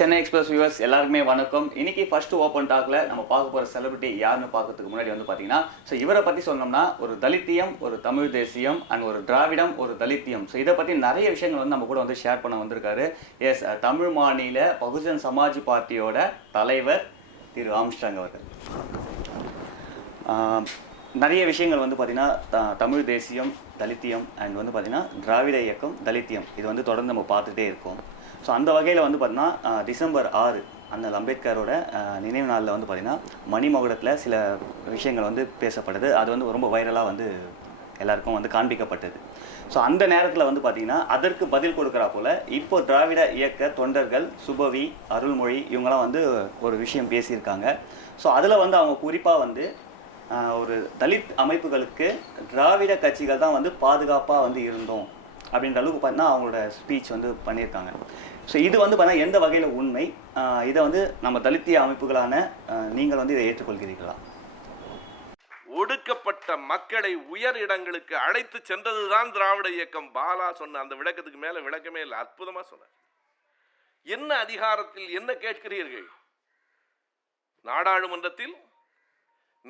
Chennai express viewers எல்லாருக்குமே வணக்கம். இன்னைக்கு ஃபர்ஸ்ட் ஓப்பன் டாக்ல நம்ம பார்க்க போற செலிபிரிட்டி யாருன்னு பார்க்கறதுக்கு முன்னாடி வந்து பாத்தீங்கன்னா ஸோ இவரை பத்தி சொன்னோம்னா ஒரு தலித்தியம் ஒரு தமிழ் தேசியம் அண்ட் ஒரு திராவிடம் ஒரு தலித்தியம். ஸோ இதை பத்தி நிறைய விஷயங்கள் வந்து நம்ம கூட வந்து ஷேர் பண்ண வந்திருக்காரு. எஸ் தமிழ் மாநில பகுஜன் சமாஜ் பார்ட்டியோட தலைவர் திரு ஆம்ஸ்டாங் அவர்கள். நிறைய விஷயங்கள் வந்து பார்த்தீங்கன்னா த- தமிழ் தேசியம் தலித்தியம் அண்ட் வந்து பார்த்தீங்கன்னா திராவிட இயக்கம் தலித்தியம். இது வந்து தொடர்ந்து நம்ம பார்த்துட்டே இருக்கோம். ஸோ அந்த வகையில் வந்து பார்த்தீங்கன்னா டிசம்பர் ஆறு அந்த அம்பேத்கரோட நினைவு நாளில் வந்து பார்த்தீங்கன்னா மணிமகுடத்தில் சில விஷயங்கள் வந்து பேசப்படுது அது வந்து ரொம்ப வைரலாக வந்து எல்லாருக்கும் வந்து காண்பிக்கப்பட்டது. ஸோ அந்த நேரத்தில் வந்து பார்த்தீங்கன்னா அதற்கு பதில் கொடுக்குறா போல் இப்போ திராவிட இயக்க தொண்டர்கள் சுபவி அருள்மொழி இவங்கெல்லாம் வந்து ஒரு விஷயம் பேசியிருக்காங்க. ஸோ அதில் வந்து அவங்க குறிப்பாக வந்து ஒரு தலித் அமைப்புகளுக்கு திராவிட கட்சிகள் தான் வந்து பாதுகாப்பாக வந்து இருந்தோம். அப்படின்ற அளவுக்கு பார்த்தீங்கன்னா அவங்களோட ஸ்பீச் வந்து பண்ணியிருக்காங்க. ஸோ இது வந்து பார்த்தீங்கன்னா எந்த வகையில் உண்மை? இதை வந்து நம்ம தலித்திய அமைப்புகளான நீங்கள் வந்து இதை ஏற்றுக்கொள்கிறீர்களா? ஒடுக்கப்பட்ட மக்களை உயர் இடங்களுக்கு அழைத்து சென்றதுதான் திராவிட இயக்கம். பாலா சொன்ன அந்த விளக்கத்துக்கு மேலே விளக்கமே இல்லை. அற்புதமாக சொன்னார் என்ன அதிகாரத்தில் என்ன கேட்கிறீர்கள்? நாடாளுமன்றத்தில்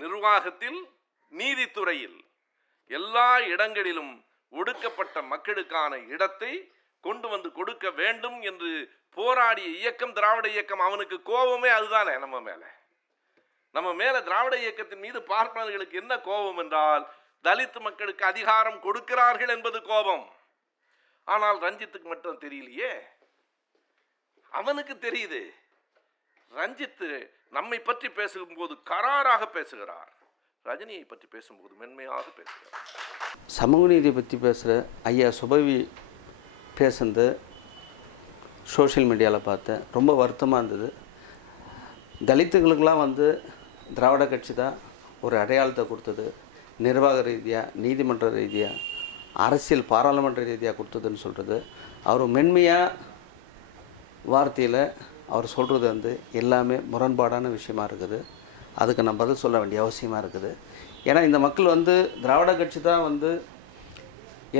நிர்வாகத்தில் நீதித்துறையில் எல்லா இடங்களிலும் ஒடுக்கப்பட்ட மக்களுக்கான இடத்தை கொண்டு வந்து கொடுக்க வேண்டும் என்று போராடிய இயக்கம் திராவிட இயக்கம் அவனுக்கு கோபமே அதுதானே நம்ம மேல. நம்ம மேல திராவிட இயக்கத்தின் மீது பார்ப்பனர்களுக்கு என்ன கோபம் என்றால் தலித் மக்களுக்கு அதிகாரம் கொடுக்கிறார்கள் என்பது கோபம். ஆனால் ரஞ்சித்துக்கு மட்டும் தெரியலையே. அவனுக்கு தெரியுது. ரஞ்சித்து நம்மை பற்றி பேசும்போது கராராக பேசுகிறார். ரஜினியை பற்றி பேசும்போது மென்மையாக பேசுகிறார். சமூக நீதி பற்றி பேசுகிற ஐயா சுபவி பேசுனது சோஷியல் மீடியாவில் பார்த்தேன். ரொம்ப வருத்தமாக இருந்தது. தலித்துகளுக்கெல்லாம் வந்து திராவிட கட்சி தான் ஒரு அடையாளத்தை கொடுத்தது. நிர்வாக ரீதியாக நீதிமன்ற ரீதியாக அரசியல் பாராளுமன்ற ரீதியாக கொடுத்ததுன்னு சொல்கிறது அவர் மென்மையாக வார்த்தையில் அவர் சொல்கிறது வந்து எல்லாமே முரண்பாடான விஷயமா இருக்குது. அதுக்கு நம்ம பதில் சொல்ல வேண்டிய அவசியமாக இருக்குது. ஏன்னா இந்த மக்கள் வந்து திராவிட கட்சி தான் வந்து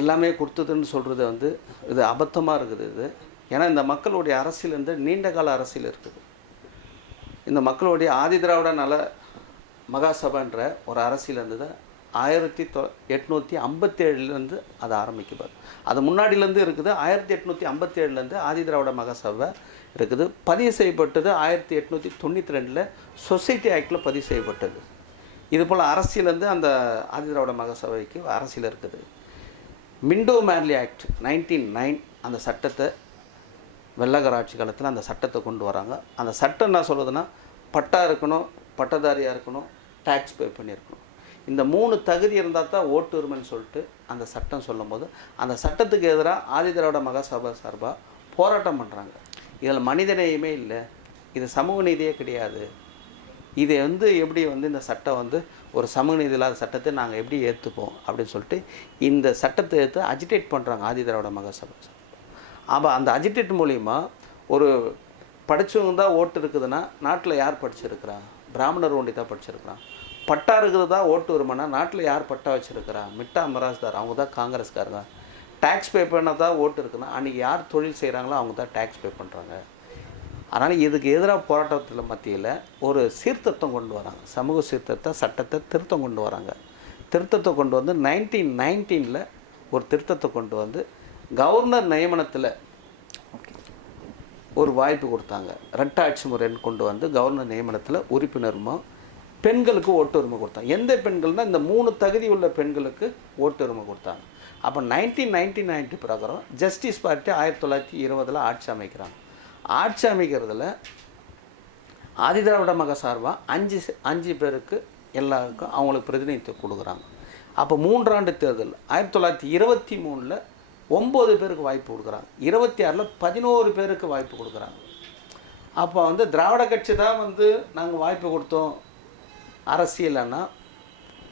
எல்லாமே கொடுத்ததுன்னு சொல்கிறது வந்து இது அபத்தமாக இருக்குது இது. ஏன்னா இந்த மக்களுடைய அரசியல் வந்து நீண்ட கால அரசியல் இருக்குது. இந்த மக்களுடைய ஆதி திராவிட நல மகாசபான்ற ஒரு அரசியல் தான் ஆயிரத்தி தொ எட்நூற்றி ஐம்பத்தேழுலேருந்து அது ஆரம்பிக்கப்படுது அது முன்னாடியிலேருந்து இருக்குது. ஆயிரத்தி எட்நூற்றி ஐம்பத்தேழுலேருந்து ஆதி திராவிட மகாசபை இருக்குது. பதிவு செய்யப்பட்டது ஆயிரத்தி எட்நூற்றி தொண்ணூற்றி ரெண்டில் சொசைட்டி ஆக்டில் பதிவு செய்யப்பட்டது. இது போல் அரசியல் வந்து அந்த ஆதிதிராவிட மகசபைக்கு மகாசபைக்கு அரசியல் இருக்குது. Minto Morley act nineteen nine அந்த சட்டத்தை வெள்ளக்கார ஆட்சி காலத்தில் அந்த சட்டத்தை கொண்டு வராங்க. அந்த சட்டம் என்ன சொல்லுதுன்னா பட்டா இருக்கணும் பட்டதாரியாக இருக்கணும் டேக்ஸ் பே பண்ணியிருக்கணும். இந்த மூணு தகுதி இருந்தால் தான் ஓட்டு உரிமைன்னு சொல்லிட்டு அந்த சட்டம் சொல்லும்போது அந்த சட்டத்துக்கு எதிராக ஆதிதிராவிட மகாசபா சார்பாக போராட்டம் பண்ணுறாங்க இதில் மனிதநேயமே இல்லை. இது சமூக நீதியே கிடையாது. இதை வந்து எப்படி வந்து இந்த சட்டம் வந்து ஒரு சமூக நீதி இல்லாத சட்டத்தை நாங்கள் எப்படி ஏற்றுப்போம் அப்படின்னு சொல்லிட்டு இந்த சட்டத்தை ஏற்று அஜிடேட் பண்ணுறாங்க ஆதி திராவிட மகாசபா. அப்போ அந்த அஜிடேட் மூலிமா ஒரு படித்தவங்க தான் ஓட்டு இருக்குதுன்னா நாட்டில் யார் படிச்சிருக்கிறான் பிராமணர் ஒண்டி தான் படிச்சிருக்கிறான் பட்டா இருக்கிறது தான் ஓட்டு வருமானா நாட்டில் யார் பட்டா வச்சுருக்கிறா? மிட்டா மராஸ்தார் அவங்க தான் காங்கிரஸ்காரங்க. டேக்ஸ் பே பண்ணால் தான் ஓட்டு இருக்குன்னா அன்றைக்கி யார் தொழில் செய்கிறாங்களோ அவங்க தான் டேக்ஸ் பே பண்ணுறாங்க அதனால் இதுக்கு எதிராக போராட்டத்தில் மத்தியில் ஒரு சீர்திருத்தம் கொண்டு வராங்க. சமூக சீர்திருத்த சட்டத்தை திருத்தம் கொண்டு வராங்க. திருத்தத்தை கொண்டு வந்து நைன்டீன் நைன்டீனில் ஒரு திருத்தத்தை கொண்டு வந்து கவர்னர் நியமனத்தில் ஒரு வாய்ப்பு கொடுத்தாங்க. ரெட்டாட்சி முறைன்னு கொண்டு வந்து கவர்னர் நியமனத்தில் உறுப்பினருமா பெண்களுக்கு ஓட்டுரிமை கொடுத்தாங்க. எந்த பெண்கள்னால் இந்த மூணு தகுதி உள்ள பெண்களுக்கு ஓட்டுரிமை கொடுத்தாங்க. அப்போ நைன்டீன் நைன்டீன் நைன்டி பிரகாரம் ஜஸ்டிஸ் பார்ட்டி ஆயிரத்தி தொள்ளாயிரத்தி இருபதில் ஆட்சி அமைக்கிறாங்க. ஆட்சி அமைக்கிறதுல ஆதிதிராவிட மக சார்பாக அஞ்சு அஞ்சு பேருக்கு எல்லாருக்கும் அவங்களுக்கு பிரதிநிதித்துவம் கொடுக்குறாங்க. அப்போ மூன்றாண்டு தேர்தல் ஆயிரத்தி தொள்ளாயிரத்தி இருபத்தி மூணில் ஒம்பது பேருக்கு வாய்ப்பு கொடுக்குறாங்க. இருபத்தி ஆறில் பதினோரு பேருக்கு வாய்ப்பு கொடுக்குறாங்க. அப்போ வந்து திராவிட கட்சி தான் வந்து நாங்கள் வாய்ப்பு கொடுத்தோம். அரசியலன்னா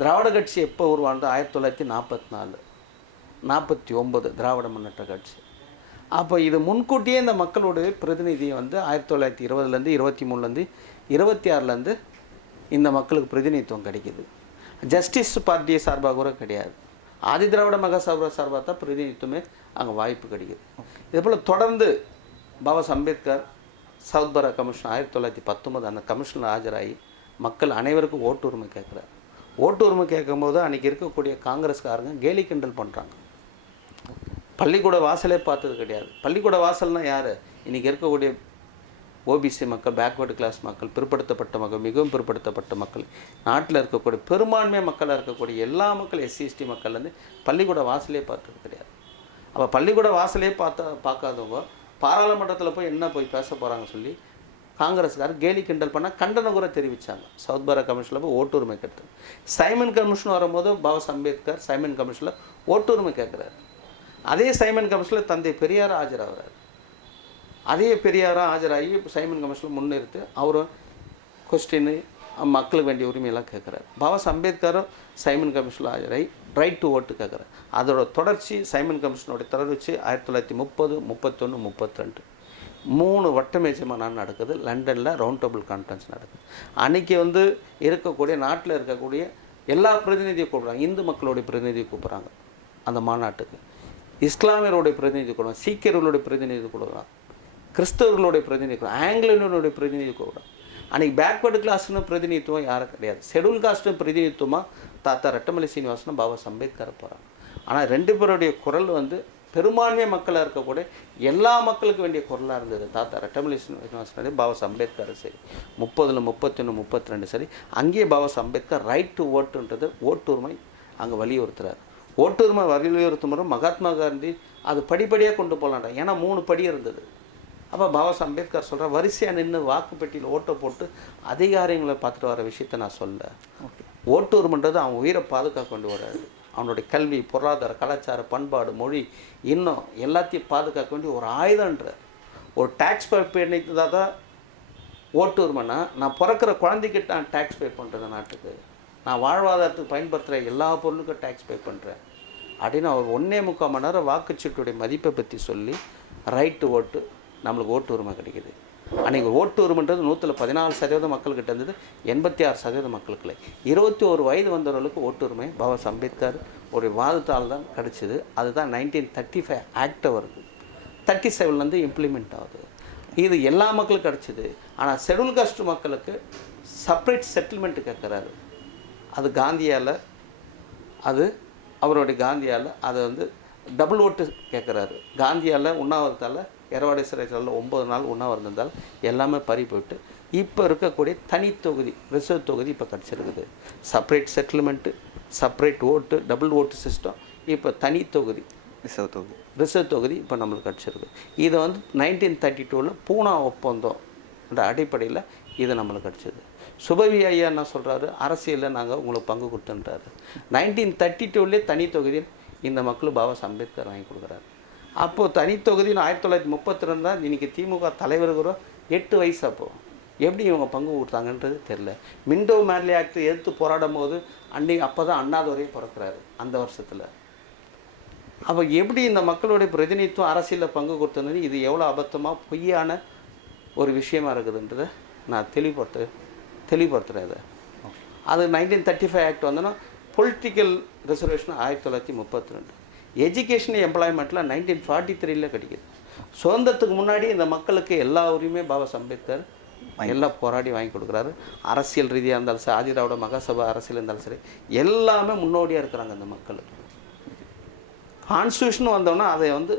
திராவிட கட்சி எப்போ உருவானது? ஆயிரத்தி தொள்ளாயிரத்தி நாற்பத்தி நாலு. நாற்பத்தி ஒம்பது திராவிட முன்னேற்ற கட்சி. அப்போ இது முன்கூட்டியே இந்த மக்களுடைய பிரதிநிதியை வந்து ஆயிரத்தி தொள்ளாயிரத்தி இருபதுலேருந்து இருபத்தி மூணுலேருந்து இருபத்தி ஆறுலேருந்து இந்த மக்களுக்கு பிரதிநிதித்துவம் கிடைக்கிது. ஜஸ்டிஸ் பார்ட்டியை சார்பாக கூட கிடையாது. ஆதி திராவிட மகாசபா சார்பாக தான் பிரதிநிதித்துவமே அங்கே வாய்ப்பு கிடைக்கிது. இதே போல் தொடர்ந்து Baba Ambedkar Southborough commission ஆயிரத்தி தொள்ளாயிரத்தி பத்தொன்பது அந்த கமிஷனில் ஆஜராகி மக்கள் அனைவருக்கும் ஓட்டு உரிமை கேட்குறாரு. ஓட்டு உரிமை கேட்கும்போது அன்றைக்கி இருக்கக்கூடிய காங்கிரஸ்காரங்க கேலி கிண்டல் பண்ணுறாங்க பள்ளிக்கூட வாசலே பார்த்தது கிடையாது. பள்ளிக்கூட வாசல்னா யார்? இன்றைக்கி இருக்கக்கூடிய ஓபிசி மக்கள் பேக்வேர்டு கிளாஸ் மக்கள் பிற்படுத்தப்பட்ட மக்கள் மிகவும் பிற்படுத்தப்பட்ட மக்கள் நாட்டில் இருக்கக்கூடிய பெரும்பான்மை மக்களாக இருக்கக்கூடிய எல்லா மக்கள் எஸ்சிஎஸ்டி மக்கள்லேருந்து மக்கள் வந்து பள்ளிக்கூட வாசலே பார்த்தது கிடையாது. அப்போ பள்ளிக்கூட வாசலே பார்த்த பார்க்காதவங்க பாராளுமன்றத்தில் போய் என்ன போய் பேச போகிறாங்க சொல்லி காங்கிரஸ்காரர் கேலி கிண்டல் பண்ணால் கண்டனம் கூட தெரிவித்தாங்க சவுத் பாரா கமிஷனில் போய் ஓட்டுரிமை கேட்டது. சைமன் கமிஷன் வரும்போது பாபாஸ் அம்பேத்கர் சைமன் கமிஷனில் ஓட்டுரிமை கேட்குறாரு. அதே சைமன் கமிஷனில் தந்தை பெரியார் ஆஜராகிறார். அதே பெரியாராக ஆஜராகி இப்போ சைமன் கமிஷனில் முன்னிறுத்து அவரும் கொஸ்டின் மக்களுக்கு வேண்டிய உரிமையெல்லாம் கேட்குறாரு. பாபாஸ் அம்பேத்கரும் சைமன் கமிஷனில் ஆஜராகி ரைட் டு ஓட்டு கேட்குறாரு. அதோட தொடர்ச்சி சைமன் கமிஷனோட தொடர்ச்சி ஆயிரத்தி தொள்ளாயிரத்தி முப்பது முப்பத்தொன்று முப்பத்திரெண்டு. மூணு வட்டமேஜை மாநாடு நடக்குது. லண்டனில் ரவுண்ட் டேபிள் கான்ஃபரன்ஸ் நடக்குது. அன்றைக்கி வந்து இருக்கக்கூடிய நாட்டில் இருக்கக்கூடிய எல்லா பிரதிநிதியும் கூப்பிட்றாங்க. இந்து மக்களுடைய பிரதிநிதியை கூப்பிட்றாங்க. அந்த மாநாட்டுக்கு. இஸ்லாமியருடைய பிரதிநிதி கூடுறாங்க சீக்கியர்களுடைய பிரதிநிதி கூடுறாங்க கிறிஸ்தவர்களுடைய பிரதிநிதி கூடுறாங்க ஆங்கிலனுடைய பிரதிநிதி கூடுறாங்க அன்றைக்கி பேக்வர்டு கிளாஸ்னு பிரதிநிதித்துவம் யாரும் கிடையாது. ஷெடியூல் காஸ்ட்டு பிரதிநிதித்துவமாக தாத்தா ரெட்டமலை சீனிவாசனும் பாபா அம்பேத்கர் போகிறாங்க ஆனால் ரெண்டு பேருடைய குரல் வந்து பெரும்பான்மை மக்களாக இருக்கக்கூடிய எல்லா மக்களுக்கு வேண்டிய குரலாக இருந்தது. தாத்தா ரெட்டமலை சீனிவாசன் பாபா அம்பேத்கர் சரி முப்பதில் முப்பத்தொன்று முப்பத்தி ரெண்டு சரி அங்கேயே பாபா அம்பேத்கர் ரைட் டு ஓட்டுன்றது ஓட்டுரிமை அங்கே வலியுறுத்துறாரு. ஓட்டுரிமை வலியுறுத்தும் முறை மகாத்மா காந்தி அது படிப்படியாக கொண்டு போகலான்டா ஏன்னா மூணு படி இருந்தது. அப்போ பாபா அம்பேத்கர் சொல்கிற வரிசையாக நின்று வாக்குப்பெட்டியில் ஓட்டை போட்டு அதிகாரிகளை பார்த்துட்டு வர விஷயத்த நான் சொல்ல. ஓட்டுரிமைன்றது அவன் உயிரை பாதுகாக்க கொண்டு வராது அவனுடைய கல்வி பொருளாதார கலாச்சார பண்பாடு மொழி இன்னும் எல்லாத்தையும் பாதுகாக்க வேண்டிய ஒரு ஆயுதன்ற. ஒரு டேக்ஸ் பே பண்ணிட்டு தான் ஓட்டு உரிமைனா நான் பிறக்கிற குழந்தைக்கிட்ட நான் டேக்ஸ் பே பண்ணுறேன் நாட்டுக்கு. நான் வாழ்வாதாரத்துக்கு பயன்படுத்துகிற எல்லா பொருளுக்கும் டேக்ஸ் பே பண்ணுறேன் அப்படின்னு அவர் ஒன்றே முக்கால் மணி நேரம் வாக்குச்சீட்டுடைய மதிப்பை பற்றி சொல்லி ரைட்டு ஓட்டு நம்மளுக்கு ஓட்டு உரிமை கிடைக்குது. அன்றைக்கி ஓட்டு உரிமைன்றது நூற்றில் பதினாலு சதவீதம் மக்கள்கிட்ட இருந்தது எண்பத்தி ஆறு சதவீதம் மக்களுக்கு இல்லை. இருபத்தி ஒரு வயது வந்தவர்களுக்கு ஓட்டு உரிமை பாபா அம்பேத்கர் ஒரு வாதத்தால் தான் கிடச்சிது. அதுதான் நைன்டீன் தேர்ட்டி ஃபைவ் ஆக்டை வருது தேர்ட்டி செவன்லேருந்து இம்ப்ளிமெண்ட் ஆகுது. இது எல்லா மக்களுக்கும் கிடச்சிது. ஆனால் ஷெடியூல் காஸ்ட் மக்களுக்கு செப்பரேட் செட்டில்மெண்ட் கேட்குறாரு அது காந்தியால் அது அவருடைய காந்தியால் அதை வந்து டபுள் ஓட்டு கேட்குறாரு காந்தியால் உண்ணாவிரத்தால் எரவாடி சிறைச்சாலையில் ஒம்பது நாள் உண்ணாவிரதம் இருந்தால் எல்லாமே பறி போயிட்டு இப்போ இருக்கக்கூடிய தனி தொகுதி ரிசர்வ் தொகுதி இப்போ கிடச்சிருக்குது. செப்பரேட் செட்டில்மெண்ட்டு செப்பரேட் ஓட்டு டபுள் ஓட்டு சிஸ்டம் இப்போ தனி தொகுதி ரிசர்வ் தொகுதி. ரிசர்வ் தொகுதி இப்போ நம்மளுக்கு கிடச்சிருக்கு. இதை வந்து நைன்டீன் தேர்ட்டி டூவில் பூனா ஒப்பந்தம் என்ற அடிப்படையில் இது நம்மளுக்கு கிடச்சிது சுபவி ஐயா என்ன சொல்கிறாரு அரசியலில் நாங்கள் உங்களுக்கு பங்கு கொடுத்துன்றாரு நைன்டீன் தேர்ட்டி டூவிலே தனி தொகுதியில் இந்த மக்கள் பாபா அம்பேத்கர் வாங்கி கொடுக்குறாரு. அப்போது தனி தொகுதியில் ஆயிரத்தி தொள்ளாயிரத்தி முப்பத்தி ரெண்டு தான் இன்றைக்கி திமுக தலைவர்களோ எட்டு வயசு அப்போது எப்படி இவங்க பங்கு கொடுத்தாங்கன்றது தெரில மிண்டோ மேர்லி ஆக்ட் எதிர்த்து போராடும் போது அன்னைக்கு அப்போ தான் அண்ணாதுரையே பிறக்கிறாரு அந்த வருஷத்தில். அப்போ எப்படி இந்த மக்களுடைய பிரதிநிதித்துவம் அரசியலில் பங்கு கொடுத்தது இது எவ்வளோ அபத்தமாக பொய்யான ஒரு விஷயமா இருக்குதுன்றதை நான் தெளிவுபடுத்து தெளிவுபடுத்துகிறேன் இதை அது நைன்டீன் தேர்ட்டி ஃபைவ் ஆக்ட் வந்தோன்னா பொலிட்டிக்கல் ரிசர்வேஷன் ஆயிரத்தி தொள்ளாயிரத்தி முப்பத்தி ரெண்டு. எஜுகேஷன் எம்ப்ளாய்மெண்ட்டில் நைன்டீன் ஃபார்ட்டி த்ரீல கிடைக்குது. சுதந்திரத்துக்கு முன்னாடி இந்த மக்களுக்கு எல்லா உரிமையும் பாபா அம்பேத்கர் எல்லாம் போராடி வாங்கி கொடுக்குறாரு. அரசியல் ரீதியாக இருந்தாலும் சரி ஆதிராவோட மகாசபா அரசியல் இருந்தாலும் சரி எல்லாமே முன்னோடியாக இருக்கிறாங்க இந்த மக்களுக்கு கான்ஸ்டியூஷன் வந்தோன்னா அதை வந்து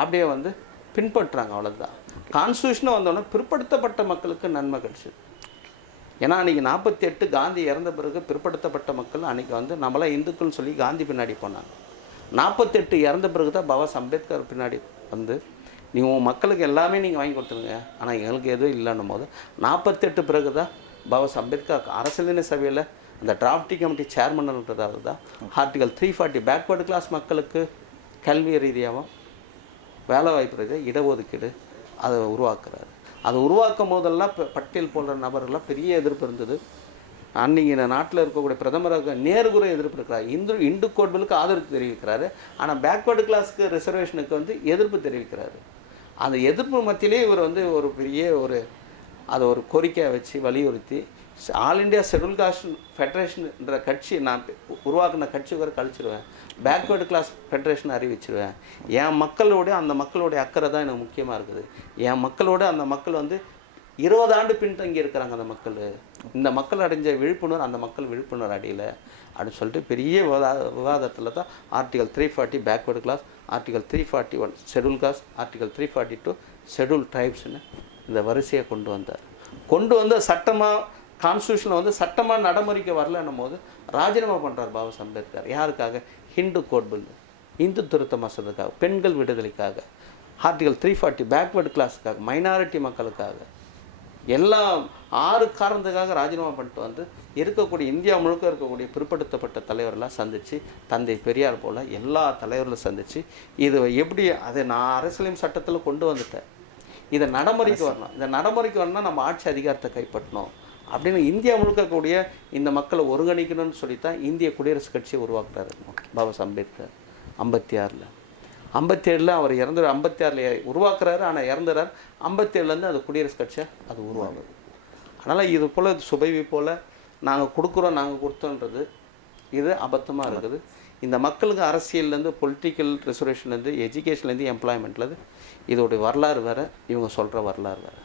அப்படியே வந்து பின்பற்றுறாங்க அவ்வளோதான் கான்ஸ்டியூஷன் வந்தோடனே பிற்படுத்தப்பட்ட மக்களுக்கு நன்மை கிடைச்சிது. ஏன்னா அன்றைக்கி நாற்பத்தி எட்டு காந்தி இறந்த பிறகு பிற்படுத்தப்பட்ட மக்கள் அன்றைக்கி வந்து நம்மளாம் இந்துக்கள்னு சொல்லி காந்தி பின்னாடி போனாங்க. நாற்பத்தெட்டு இறந்த பிறகு தான் பாபா அம்பேத்கர் பின்னாடி வந்து நீ உன் மக்களுக்கு எல்லாமே நீங்கள் வாங்கி கொடுத்துருங்க. ஆனால் எங்களுக்கு எதுவும் இல்லைன்னும் போது நாற்பத்தெட்டு பிறகு தான் பாபா அம்பேத்கர் அரசியலின சபையில் அந்த டிராஃப்டிங் கமிட்டி சேர்மன்ன்றதால தான் article three forty backward class மக்களுக்கு கல்வி ரீதியாகவும் வேலை வாய்ப்பு ரீதியாக இடஒதுக்கீடு அதை உருவாக்குறாரு. அதை உருவாக்கும் போதெல்லாம் இப்போ பட்டேல் போன்ற நபர்கள்லாம் பெரிய எதிர்ப்பு இருந்தது. அன்றைக்கி இந்த நாட்டில் இருக்கக்கூடிய பிரதமராக நேர்குற எதிர்ப்பு இருக்கிறார். இந்து இந்து கோட்பலுக்கு ஆதரவு தெரிவிக்கிறாரு. ஆனால் பேக்வர்டு கிளாஸ்க்கு ரிசர்வேஷனுக்கு வந்து எதிர்ப்பு தெரிவிக்கிறாரு. அந்த எதிர்ப்பு மத்தியிலே இவர் வந்து ஒரு பெரிய ஒரு அதை ஒரு கோரிக்கையை வச்சு வலியுறுத்தி ஆல் இந்தியா ஷெட்யூல் காஸ்ட் ஃபெடரேஷன்ன்ற கட்சி நான் உருவாக்கின கட்சி வரை கழிச்சிருவேன். பேக்வேர்டு கிளாஸ் ஃபெடரேஷன் அறிவிச்சிருவேன். என் மக்களோட அந்த மக்களுடைய அக்கறை தான் எனக்கு முக்கியமாக இருக்குது. என் மக்களோட அந்த மக்கள் வந்து இருபது ஆண்டு பின்தங்கி இருக்கிறாங்க அந்த மக்கள். இந்த மக்கள் அடைஞ்ச விழிப்புணர்வு அந்த மக்கள் விழிப்புணர்வு அடையல. அப்படின்னு சொல்லிட்டு பெரிய விவாத விவாதத்தில் தான் article three forty backward class article three forty one schedule caste article three forty two schedule ட்ரைப்ஸ்னு இந்த வரிசையை கொண்டு வந்தார். கொண்டு வந்து சட்டமாக கான்ஸ்டியூஷனில் வந்து சட்டமாக நடைமுறைக்கு வரலன்னும் போது ராஜினாமா பண்ணுறார் பாபா அம்பேத்கர் யாருக்காக? Hindu code bill. இந்து திருத்த மசோதாக்காக பெண்கள் விடுதலைக்காக. ஆர்டிகல் த்ரீ ஃபார்ட்டி பேக்வேர்டு கிளாஸுக்காக மைனாரிட்டி மக்களுக்காக. எல்லாம் ஆறு காரணத்துக்காக ராஜினாமா பண்ணிட்டு வந்து இருக்கக்கூடிய இந்தியா முழுக்க இருக்கக்கூடிய பிற்படுத்தப்பட்ட தலைவரெல்லாம் சந்தித்து தந்தை பெரியார் போல் எல்லா தலைவர்களும் சந்தித்து இது எப்படி அதை நான் அரசியலையும் சட்டத்தில் கொண்டு வந்துட்டேன். இதை நடைமுறைக்கு வரணும். இந்த நடைமுறைக்கு வரணும்னா நம்ம ஆட்சி அதிகாரத்தை கைப்பற்றணும். அப்படின்னு இந்தியா முழுக்க கூடிய இந்த மக்களை ஒருங்கிணைக்கணும்னு சொல்லித்தான் இந்திய குடியரசு கட்சியை உருவாக்குறாரு பாபா அம்பேத்கர் ஐம்பத்தி ஆறில் ஐம்பத்தி ஏழில் அவர் இறந்து ஐம்பத்தி ஆறில் உருவாக்குறாரு ஆனால் இறந்துறார். ஐம்பத்தேழுலேருந்து அது குடியரசுக் கட்சியை? அது உருவாகுது. அதனால் இது போல் சுபைவி போல் நாங்கள் கொடுக்குறோம் நாங்கள் கொடுத்தோன்றது இது அபத்தமாக இருக்குது. இந்த மக்களுக்கு அரசியல்லேருந்து பொலிட்டிக்கல் ரிசர்வேஷன்லேருந்து எஜுகேஷன்லேருந்து எம்ப்ளாய்மெண்ட்லேருந்து இதோடைய வரலாறு வேறு இவங்க சொல்கிற வரலாறு வேறு.